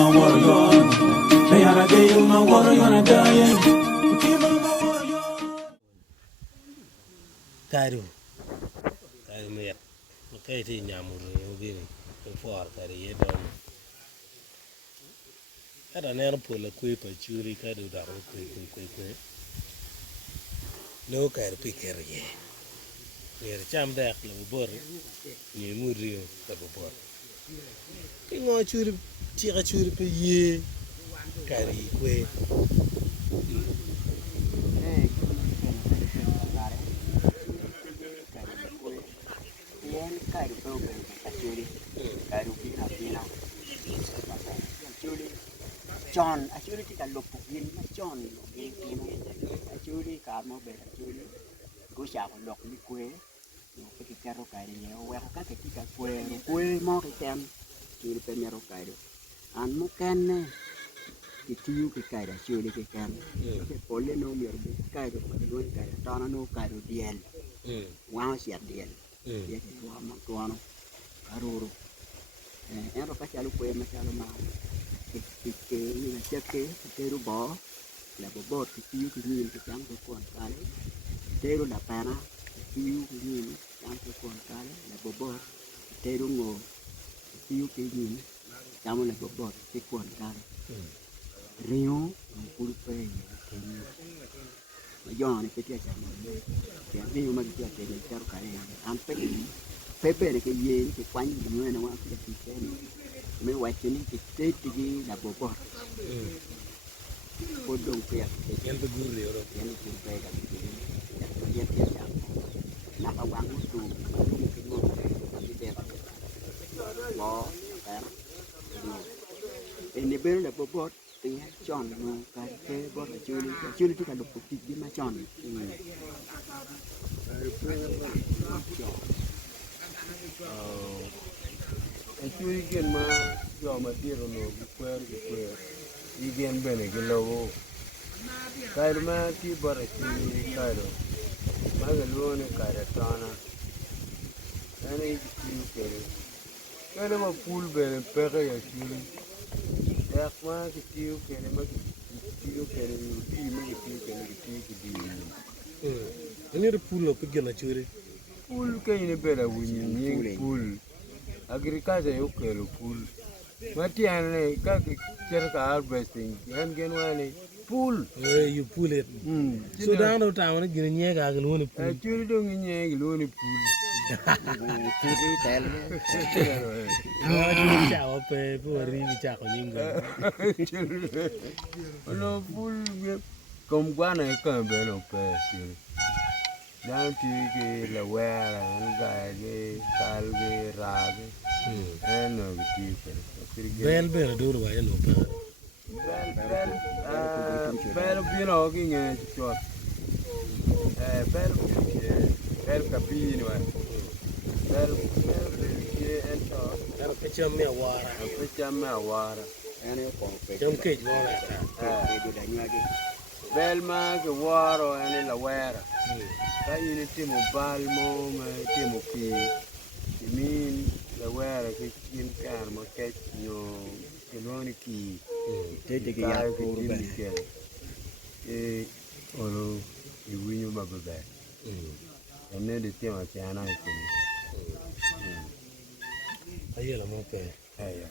my warrior. They are a day of my warrior and dying. Cairo, Cairo, me. Okay, the Yamur, you before Cairo, I don't know, pull a quick or churi, Cairo, that quick. No Cairo picker, ye. Near Cham Dak, Labor, near Murio, Labor. King or churi, Chira churi per ye, Cairo, que. John, actually, kita lupa in John, in actually, kamu ber actually, go siapa lok ni kue, pergi caro kaya ni, wah kata kita kue mau kita actually penjaro kaya, an mungkin kita kaya actually kita, boleh no biar kaya pada kaya, tanah no kaya diel, wah siap diel, dia tua no, karuru, yang apa calo kue macam mana. Cái rú bò là bò bột cái tiêu cái nhìn cái trắng cái quần cái cái rú là pana cái tiêu cái nhìn trắng cái quần cái là bò bột cái rú ngô cái tiêu cái nhìn trắng là bò bột cái quần cái riêu cùi phê cái mà do này cái chẳng cái riêu mà cái cái này ăn phê này cái gì cái quanh như này nó cái mấy quạt trên cái tết gì là bộ bò, bộ đồng tiền, Yan begur dia orang. tiền tiền về cái gì, tiền chẳng, nạp vào quán hút tù, cái ngô, cái đẹp, bò, cái này bên là bộ bò, thì chọn cái bò là chưa đi cả lục cục đi mà chọn, Actually, again, ma, yo, ma, dear, no, square, again, Benny, logo. Cairo, ma, tea, but actually, Cairo. Magalone, Caratana. And it's you, Cairo. Cairo, ma, pool, Benny, Perry, actually. That man, the tea, can make you can make Ini ada pulau pergi nak curi. Pool, can you better win? Pool. Agriculture yo kelo pool. Mati ane kaki cerita harvesting. Yan genwani pool. You pull it. So down the town, gini nyega agak lu ni pull. Curi dong ini gelo ni pool. curi tel, Awak curi cawa pe, puri bicara kau nyingga. No pool. Kom guana ikan belo pe curi. Down to the where and guy, calve, rag, and no tea. Bel dulu bayar lu pe. Bell, you know, king and short. Bell capino. Bell, and short. Kalau kecam ni awara. Picture me a water. ini kongpe, Jam kej mana? itu dah nyagi, Bell mag, water, and la wear. Kaya ni timo balmo, timo pi. Min la wear ke kin kan mo ke no keloni ki. tete ke ya kuru ben, Olo iwinyo magobe. Ene de timo chana ikini. Ayah lah mau pe. Aya.